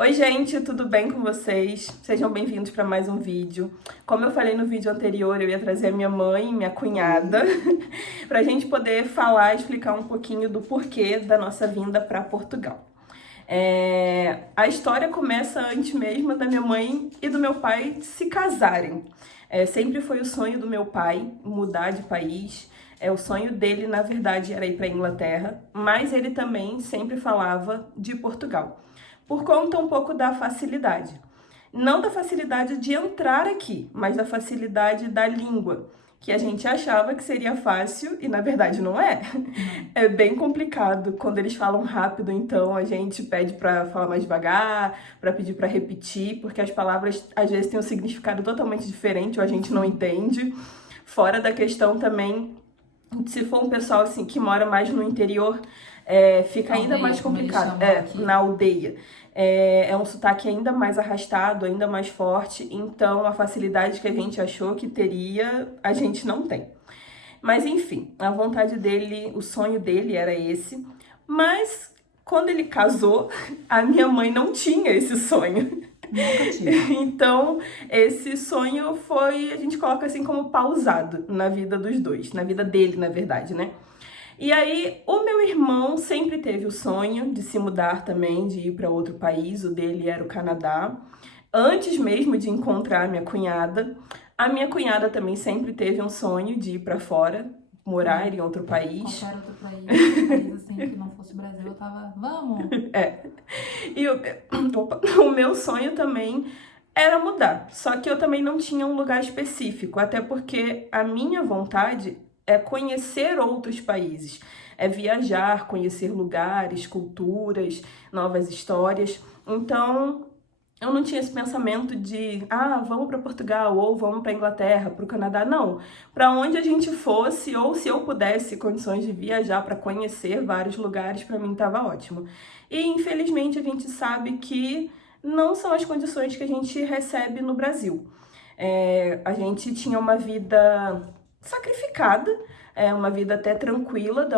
Oi gente, tudo bem com vocês? Sejam bem-vindos para mais um vídeo. Como eu falei no vídeo anterior, eu ia trazer a minha mãe e minha cunhada para a gente poder falar e explicar um pouquinho do porquê da nossa vinda para Portugal. A história começa antes mesmo da minha mãe e do meu pai se casarem. Sempre foi o sonho do meu pai mudar de país. O sonho dele, na verdade, era ir para a Inglaterra, mas ele também sempre falava de Portugal, por conta um pouco da facilidade. Não da facilidade de entrar aqui, mas da facilidade da língua, que a gente achava que seria fácil e na verdade não é. É bem complicado. Quando eles falam rápido, então a gente pede para falar mais devagar, para pedir para repetir, porque as palavras às vezes têm um significado totalmente diferente ou a gente não entende. Fora da questão também, se for um pessoal assim que mora mais no interior, fica ainda mais complicado. Na aldeia. É um sotaque ainda mais arrastado, ainda mais forte, então a facilidade que a gente achou que teria, a gente não tem. Mas enfim, a vontade dele, o sonho dele era esse, mas quando ele casou, a minha mãe não tinha esse sonho. Nunca tive. Então, esse sonho foi, a gente coloca assim como pausado na vida dos dois, na vida dele, na verdade, né? E aí, o meu irmão sempre teve o sonho de se mudar também, de ir para outro país, o dele era o Canadá. Antes mesmo de encontrar a minha cunhada também sempre teve um sonho de ir para fora, morar em outro país. Qualquer outro país assim que não fosse o Brasil, eu tava, vamos! E o meu sonho também era mudar, só que eu também não tinha um lugar específico, até porque a minha vontade é conhecer outros países, é viajar, conhecer lugares, culturas, novas histórias. Então, eu não tinha esse pensamento de, vamos para Portugal, ou vamos para Inglaterra, para o Canadá, não. Para onde a gente fosse, ou se eu pudesse condições de viajar para conhecer vários lugares, para mim estava ótimo. E infelizmente a gente sabe que não são as condições que a gente recebe no Brasil. A gente tinha uma vida sacrificada, uma vida até tranquila,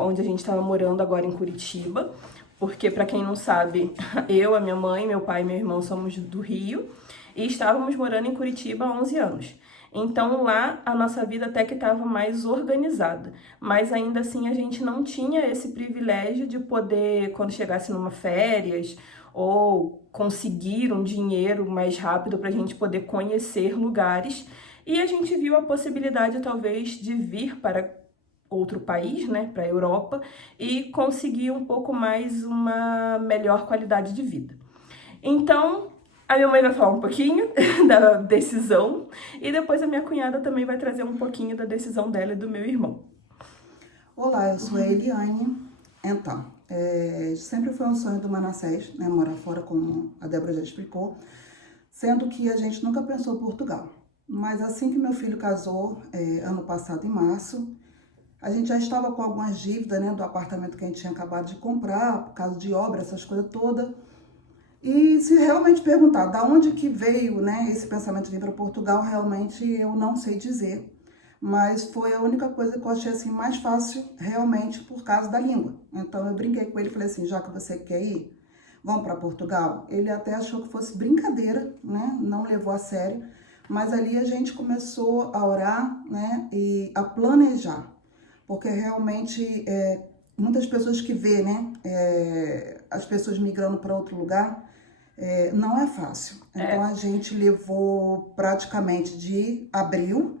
onde a gente estava morando agora em Curitiba, porque, para quem não sabe, eu, a minha mãe, meu pai e meu irmão somos do Rio e estávamos morando em Curitiba há 11 anos. Então lá a nossa vida até que estava mais organizada, mas ainda assim a gente não tinha esse privilégio de poder, quando chegasse numa férias, ou conseguir um dinheiro mais rápido para a gente poder conhecer lugares. E a gente viu a possibilidade, talvez, de vir para outro país, né, para a Europa, e conseguir um pouco mais uma melhor qualidade de vida. Então, a minha mãe vai falar um pouquinho da decisão e depois a minha cunhada também vai trazer um pouquinho da decisão dela e do meu irmão. Olá, eu sou a Eliane. Então, sempre foi um sonho do Manassés, né, morar fora, como a Débora já explicou, sendo que a gente nunca pensou em Portugal. Mas assim que meu filho casou, ano passado em março, a gente já estava com algumas dívidas, né, do apartamento que a gente tinha acabado de comprar, por causa de obra, essas coisas todas. E se realmente perguntar da onde que veio, né, esse pensamento de vir para Portugal, realmente eu não sei dizer. Mas foi a única coisa que eu achei assim mais fácil, realmente, por causa da língua. Então eu brinquei com ele e falei assim, já que você quer ir, vamos para Portugal? Ele até achou que fosse brincadeira, né, não levou a sério. Mas ali a gente começou a orar, né, e a planejar. Porque realmente muitas pessoas que vê, né, as pessoas migrando para outro lugar, não é fácil. Então a gente levou praticamente de abril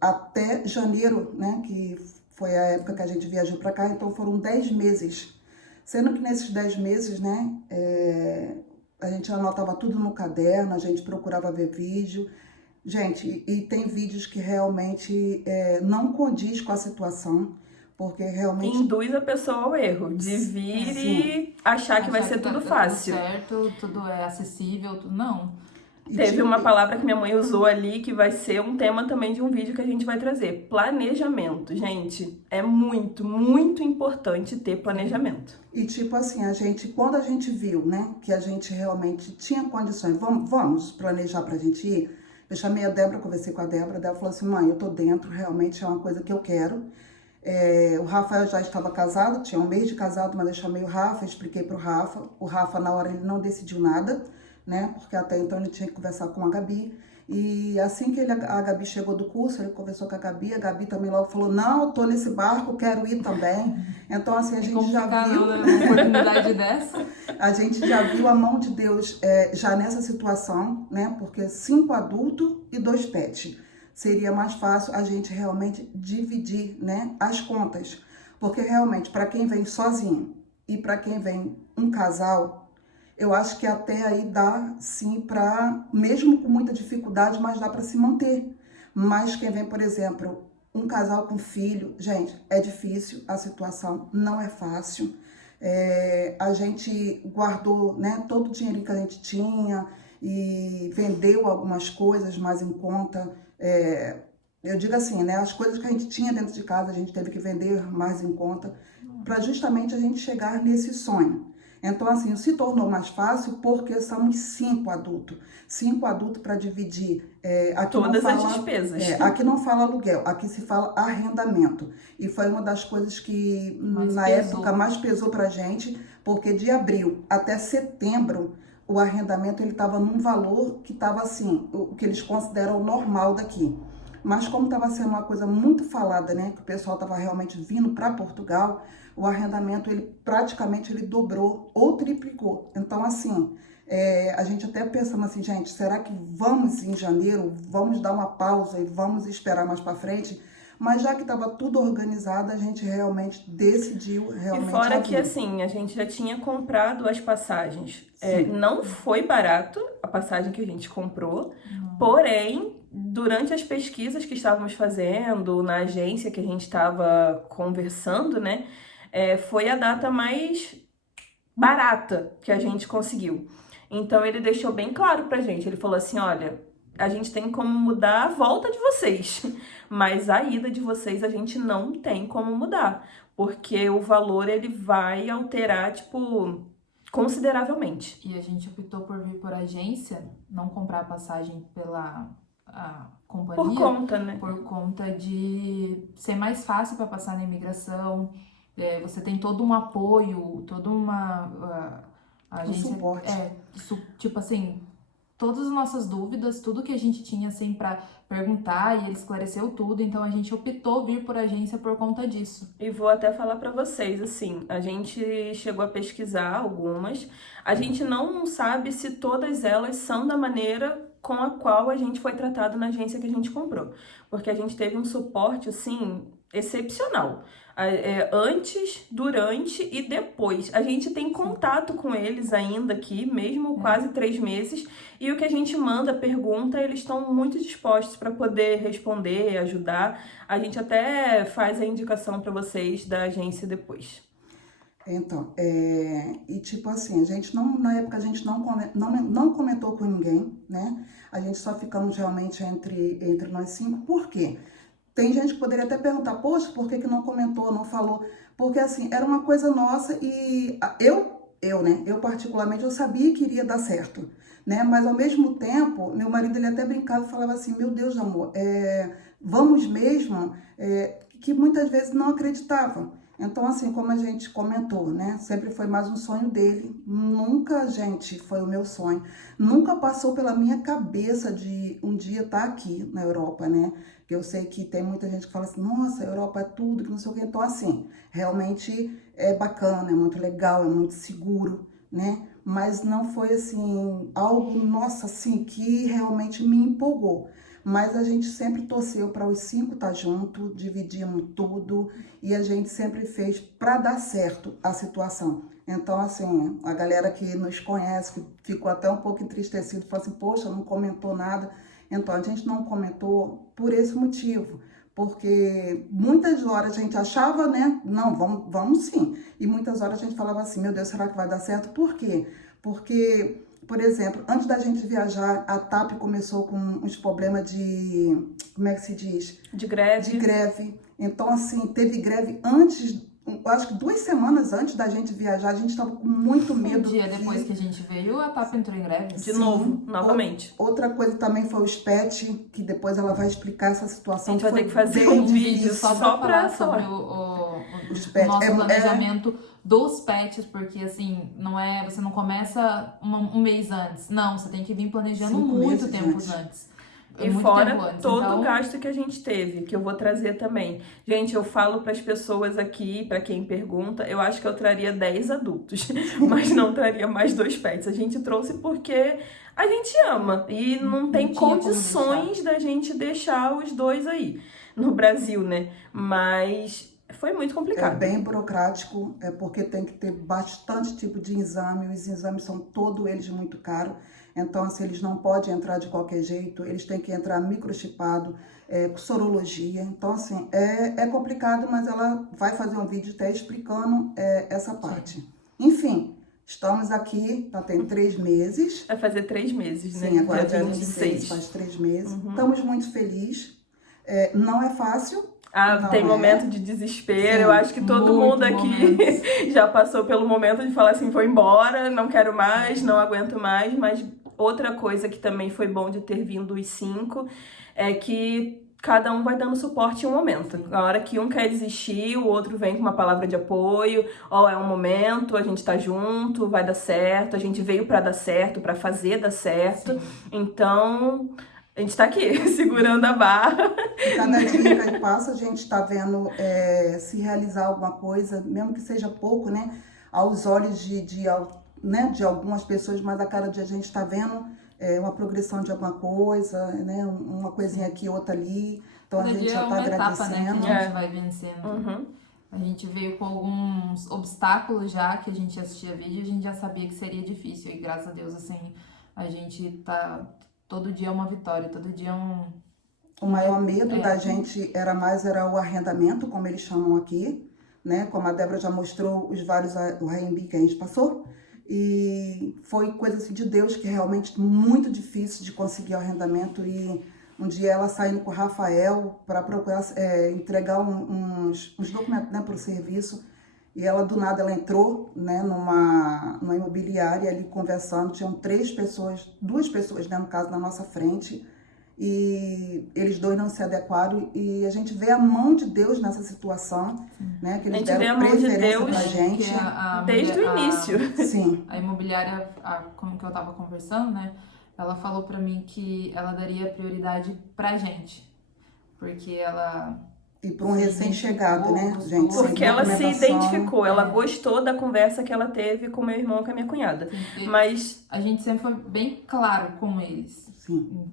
até janeiro, né, que foi a época que a gente viajou para cá, então foram 10 meses. Sendo que nesses 10 meses, né, a gente anotava tudo no caderno, a gente procurava ver vídeo. Gente, e tem vídeos que realmente não condiz com a situação, porque realmente... Induz a pessoa ao erro, de vir e achar que vai ser tudo fácil. Tudo certo, tudo é acessível, tudo não. Teve uma palavra que minha mãe usou ali, que vai ser um tema também de um vídeo que a gente vai trazer. Planejamento, gente. É muito, muito importante ter planejamento. E tipo assim, quando a gente viu, né, que a gente realmente tinha condições, vamos planejar pra gente ir, eu chamei a Débora, conversei com a Débora falou assim, mãe, eu tô dentro, realmente é uma coisa que eu quero. O Rafael já estava casado, tinha um mês de casado, mas eu chamei o Rafa, expliquei para o Rafa. O Rafa, na hora, ele não decidiu nada, né? Porque até então ele tinha que conversar com a Gabi. E assim que a Gabi chegou do curso, ele conversou com a Gabi também logo falou, não, eu tô nesse barco, quero ir também. Então, assim, a gente já viu... Uma oportunidade dessa? A gente já viu a mão de Deus já nessa situação, né? Porque 5 adultos e 2 pets. Seria mais fácil a gente realmente dividir, né, as contas. Porque realmente, para quem vem sozinho e para quem vem um casal, eu acho que até aí dá sim para, mesmo com muita dificuldade, mas dá para se manter. Mas quem vem, por exemplo, um casal com filho, gente, é difícil, a situação não é fácil. A gente guardou, né, todo o dinheiro que a gente tinha e vendeu algumas coisas mais em conta. Eu digo assim, né, as coisas que a gente tinha dentro de casa, a gente teve que vender mais em conta para justamente a gente chegar nesse sonho. Então, assim, se tornou mais fácil porque somos 5 adultos. 5 adultos para dividir. Todas as despesas. Aqui não fala aluguel, aqui se fala arrendamento. E foi uma das coisas que na época mais pesou para a gente, porque de abril até setembro, o arrendamento ele estava num valor que estava assim, o que eles consideram normal daqui. Mas como estava sendo uma coisa muito falada, né, que o pessoal estava realmente vindo para Portugal, o arrendamento ele praticamente ele dobrou ou triplicou. Então assim, a gente até pensamos assim, gente, será que vamos em janeiro, vamos dar uma pausa e vamos esperar mais para frente? Mas já que estava tudo organizado, a gente realmente decidiu realmente. E fora que assim, a gente já tinha comprado as passagens. Não foi barato a passagem que a gente comprou, porém, durante as pesquisas que estávamos fazendo, na agência que a gente estava conversando, né, foi a data mais barata que a gente conseguiu. Então ele deixou bem claro pra gente, ele falou assim, olha, a gente tem como mudar a volta de vocês, mas a ida de vocês a gente não tem como mudar, porque o valor ele vai alterar, tipo, consideravelmente. E a gente optou por vir por agência, não comprar a passagem pela companhia. Por conta, né? Por conta de ser mais fácil para passar na imigração. Você tem todo um apoio, toda uma... suporte. Tipo assim, todas as nossas dúvidas, tudo que a gente tinha assim para perguntar, e ele esclareceu tudo, então a gente optou vir por agência por conta disso. E vou até falar para vocês, assim, a gente chegou a pesquisar algumas, a gente não sabe se todas elas são da maneira com a qual a gente foi tratado na agência que a gente comprou, porque a gente teve um suporte, assim, excepcional. Antes, durante e depois. A gente tem contato com eles ainda aqui, mesmo quase 3 meses, e o que a gente manda, pergunta, eles estão muito dispostos para poder responder, ajudar. A gente até faz a indicação para vocês da agência depois. Então, e tipo assim, a gente não, na época a gente não comentou com ninguém, né? A gente só ficamos realmente entre nós 5. Por quê? Tem gente que poderia até perguntar, poxa, por que não comentou, não falou? Porque assim, era uma coisa nossa e eu particularmente, eu sabia que iria dar certo, né? Mas ao mesmo tempo, meu marido ele até brincava e falava assim, meu Deus, amor, vamos mesmo? Que muitas vezes não acreditava. Então, assim, como a gente comentou, né? Sempre foi mais um sonho dele. Nunca, gente, foi o meu sonho. Nunca passou pela minha cabeça de um dia estar aqui na Europa, né? Porque eu sei que tem muita gente que fala assim, nossa, a Europa é tudo, que não sei o quê. Então, assim, realmente é bacana, é muito legal, é muito seguro, né? Mas não foi, assim, algo, nossa, assim, que realmente me empolgou. Mas a gente sempre torceu para os 5 estar junto, dividimos tudo e a gente sempre fez para dar certo a situação. Então, assim, a galera que nos conhece, que ficou até um pouco entristecido, falou assim, poxa, não comentou nada. Então, a gente não comentou por esse motivo, porque muitas horas a gente achava, né, não, vamos sim. E muitas horas a gente falava assim, meu Deus, será que vai dar certo? Por quê? Porque... Por exemplo, antes da gente viajar, a TAP começou com uns problemas de, como é que se diz? De greve. De greve. Então, assim, teve greve antes eu acho que 2 semanas antes da gente viajar, a gente estava com muito medo. Um dia depois que a gente veio, a TAP entrou em greve. De novo, novamente. Outra coisa também foi o SPET, que depois ela vai explicar essa situação. A gente vai ter que fazer bem um vídeo difícil. só pra sobre falar. o Os pets. nosso planejamento dos pets, porque assim, não é, você não começa um mês antes. Não, você tem que vir planejando 5 muito meses tempo antes. antes. E Muito fora tempo antes. todo Então, o gasto que a gente teve, que eu vou trazer também. Gente, eu falo para as pessoas aqui, para quem pergunta, eu acho que eu traria 10 adultos, mas não traria mais 2 pets. A gente trouxe porque a gente ama e não tem tinha como condições da gente deixar os 2 aí no Brasil, né? Mas foi muito É complicado. bem burocrático, é porque tem que ter bastante tipo de exame, os exames são todos eles muito caros, então assim, eles não podem entrar de qualquer jeito, eles têm que entrar microchipado, com sorologia, então assim, é complicado, mas ela vai fazer um vídeo até explicando essa parte. Enfim, estamos aqui, já tem 3 meses, Vai fazer 3 meses, né? sim, agora Dia dia 26. 26 faz 3 meses, Uhum. estamos muito felizes, não é fácil. Ah, Não tem é? momento de desespero. Sim, Eu acho que todo mundo muitos aqui momentos. já passou pelo momento de falar assim, vou embora, não quero mais, não aguento mais. Mas outra coisa que também foi bom de ter vindo os 5 é que cada um vai dando suporte em um momento. A hora que um quer desistir, o outro vem com uma palavra de apoio. Ó, é um momento, a gente tá junto, vai dar certo. A gente veio pra dar certo, pra fazer dar certo. Sim. Então, a gente tá aqui, segurando a barra. Cada dia que passa, a gente está vendo se realizar alguma coisa, mesmo que seja pouco, né? Aos olhos de algumas pessoas, mas a cada dia a gente está vendo uma progressão de alguma coisa, né? Uma coisinha aqui, outra ali. Então Cada a gente dia já é está uma etapa, agradecendo. né, que a gente vai vencendo. Uhum. A gente veio com alguns obstáculos já, que a gente assistia vídeo, a gente já sabia que seria difícil. E graças a Deus, assim, a gente tá... Todo dia é uma vitória, todo dia é um... O maior medo da gente era o arrendamento, como eles chamam aqui, né? Como a Débora já mostrou os vários o Airbnb que a gente passou. E foi coisa assim de Deus, que é realmente muito difícil de conseguir o arrendamento. E um dia ela saindo com o Rafael para procurar entregar uns documentos, né, para o serviço. E ela, do nada, ela entrou, né, numa imobiliária ali conversando. Tinham 2 pessoas, né, no caso, na nossa frente. E eles 2 não se adequaram. E a gente vê a mão de Deus nessa situação, né, que A eles gente vê a deram mão de preferência Deus pra gente. Que Desde o início. Sim. A imobiliária, como que eu tava conversando, né? Ela falou pra mim que ela daria prioridade pra gente. Porque ela... E para um recém-chegado, né, Gostou, gente? sem Porque ela se documentação. identificou, ela gostou da conversa que ela teve com meu irmão e com a minha cunhada. Mas A gente sempre foi bem claro com eles. Sim.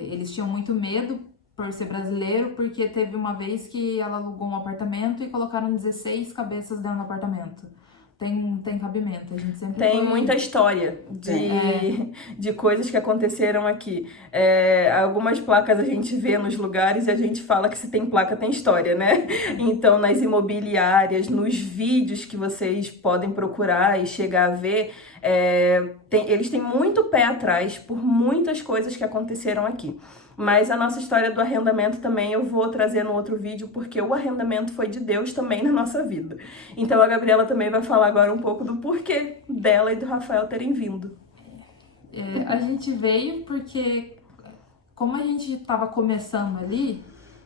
Eles tinham muito medo por ser brasileiro, porque teve uma vez que ela alugou um apartamento e colocaram 16 cabeças dentro do apartamento. Tem cabimento, a gente sempre tem foi... muita história de coisas que aconteceram aqui. Algumas placas a gente vê nos lugares e a gente fala que se tem placa tem história, né? Então, nas imobiliárias, nos vídeos que vocês podem procurar e chegar a ver, eles têm muito pé atrás por muitas coisas que aconteceram aqui. Mas a nossa história do arrendamento também eu vou trazer no outro vídeo, porque o arrendamento foi de Deus também na nossa vida. Então a Gabriela também vai falar agora um pouco do porquê dela e do Rafael terem vindo. A gente veio porque, como a gente estava começando ali,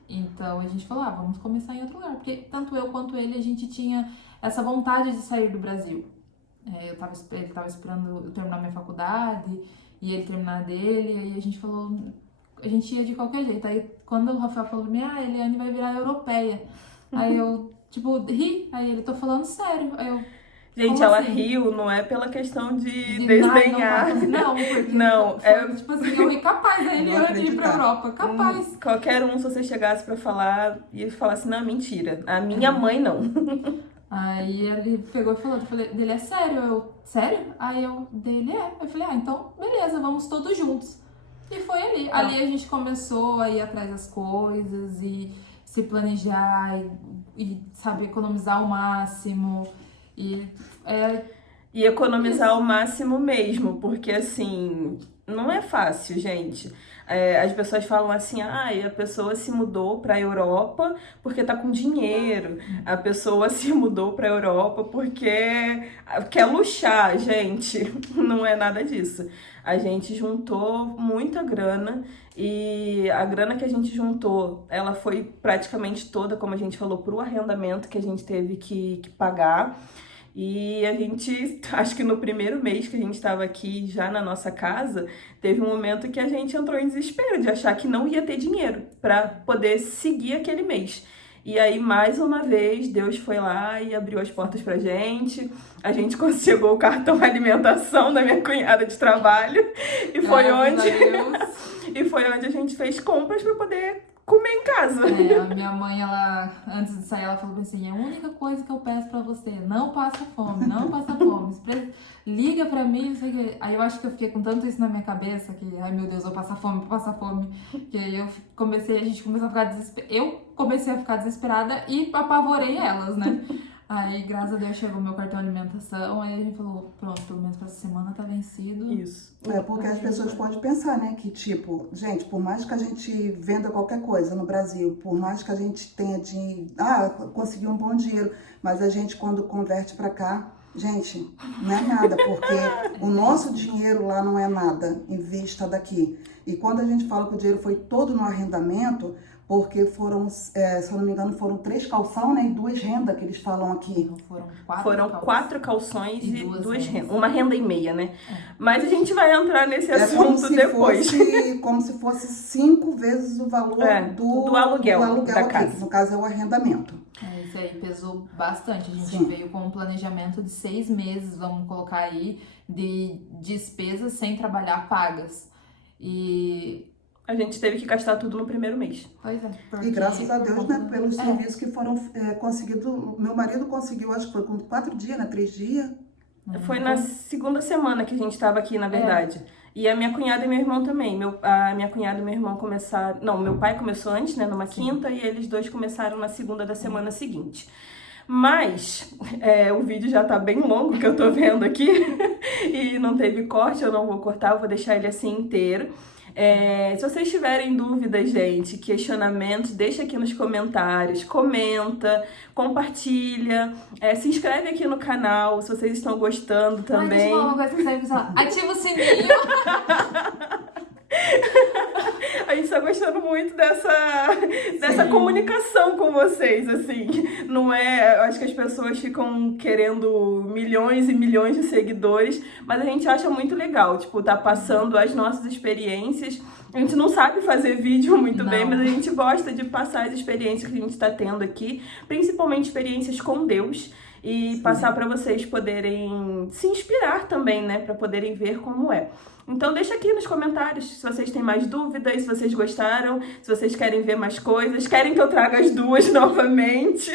então a gente falou, vamos começar em outro lugar. Porque tanto eu quanto ele, a gente tinha essa vontade de sair do Brasil. Ele tava esperando eu terminar minha faculdade e ele terminar dele, e aí a gente falou... A gente ia de qualquer jeito. Aí, quando o Rafael falou pra mim, a Eliane vai virar europeia. Aí eu, tipo, ri. Aí ele, tô falando sério. Aí eu, Gente, como ela assim? riu, não é pela questão de De desdenhar. Não, porque Não, foi, tipo assim, eu ri capaz da Eliane ir pra acreditar. Europa. Capaz. Qualquer um, se você chegasse pra falar e falasse, não, mentira. A minha mãe não. Aí ele pegou e falou, dele, é sério? Eu, sério? Aí eu, dele é. Eu falei, então, beleza, vamos todos juntos. E foi ali. Ali a gente começou a ir atrás das coisas e se planejar e sabe, economizar ao máximo. E E economizar ao máximo mesmo, porque assim, não é fácil, gente. As pessoas falam assim, a pessoa se mudou para a Europa porque tá com dinheiro. A pessoa se mudou para a Europa porque quer luxar, gente. Não é nada disso. A gente juntou muita grana e a grana que a gente juntou, ela foi praticamente toda, como a gente falou, pro arrendamento que a gente teve que pagar. E a gente, acho que no primeiro mês que a gente estava aqui, já na nossa casa, teve um momento que a gente entrou em desespero de achar que não ia ter dinheiro para poder seguir aquele mês. E aí, mais uma vez, Deus foi lá e abriu as portas pra gente. A gente conseguiu o cartão alimentação da minha cunhada de trabalho. E foi onde a gente fez compras para poder comer em casa. A minha mãe, ela, antes de sair, ela falou assim, a única coisa que eu peço pra você, não passa fome, não passa fome. Liga pra mim, não sei o que. Aí eu acho que eu fiquei com tanto isso na minha cabeça, que, ai meu Deus, vou passar fome. Que aí a gente começou a ficar desesperada. Eu comecei a ficar desesperada e apavorei elas, né? Aí, graças a Deus, chegou meu cartão de alimentação, aí a gente falou, pronto, pelo menos pra essa semana tá vencido. Isso. Porque as pessoas podem pensar, né, que tipo, gente, por mais que a gente venda qualquer coisa no Brasil, por mais que a gente tenha conseguiu um bom dinheiro, mas a gente quando converte pra cá, gente, não é nada, porque o nosso dinheiro lá não é nada em vista daqui. E quando a gente fala que o dinheiro foi todo no arrendamento, porque foram, se eu não me engano, foram 3 calção, né, e 2 rendas que eles falam aqui. Foram 4 calções e 2 rendas. Uma renda e meia, né? Mas a gente vai entrar nesse assunto depois. Como se fosse 5 vezes o valor do aluguel da aqui. casa. No caso, é o arrendamento. Isso aí pesou bastante. A gente Sim. veio com um planejamento de 6 meses, vamos colocar aí, de despesas sem trabalhar pagas. E a gente teve que gastar tudo no primeiro mês. pois é. E graças a Deus, né, pelos serviços que foram conseguidos. Meu marido conseguiu, acho que foi com 4 dias, né, 3 dias. Foi na segunda semana que a gente estava aqui, na verdade. E a minha cunhada e meu irmão também. A minha cunhada e meu irmão começaram... Não, meu pai começou antes, né, numa quinta, e eles dois começaram na segunda da semana seguinte. Mas o vídeo já tá bem longo, que eu tô vendo aqui, e não teve corte, eu não vou cortar, eu vou deixar ele assim inteiro. Se vocês tiverem dúvidas, gente, questionamentos, deixa aqui nos comentários, comenta, compartilha, se inscreve aqui no canal, se vocês estão gostando também. Deixa eu falar uma coisa que você vai falar. Ativa o sininho! A gente tá gostando muito dessa comunicação com vocês, assim. Não é... Acho que as pessoas ficam querendo milhões e milhões de seguidores, mas a gente acha muito legal, tipo, tá passando as nossas experiências. A gente não sabe fazer vídeo muito bem, mas a gente gosta de passar as experiências que a gente tá tendo aqui, principalmente experiências com Deus, e passar para vocês poderem se inspirar também, né, para poderem ver como é. Então deixa aqui nos comentários se vocês têm mais dúvidas, se vocês gostaram, se vocês querem ver mais coisas, querem que eu traga as duas novamente.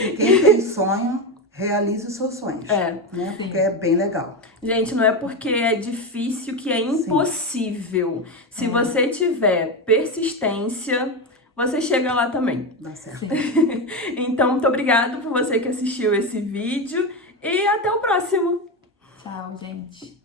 E quem tem sonho, realize os seus sonhos. Né? Porque é bem legal. Gente, não é porque é difícil que é impossível. Se você tiver persistência, você chega lá também. Dá certo. Então, muito obrigada por você que assistiu esse vídeo e até o próximo. Tchau, gente.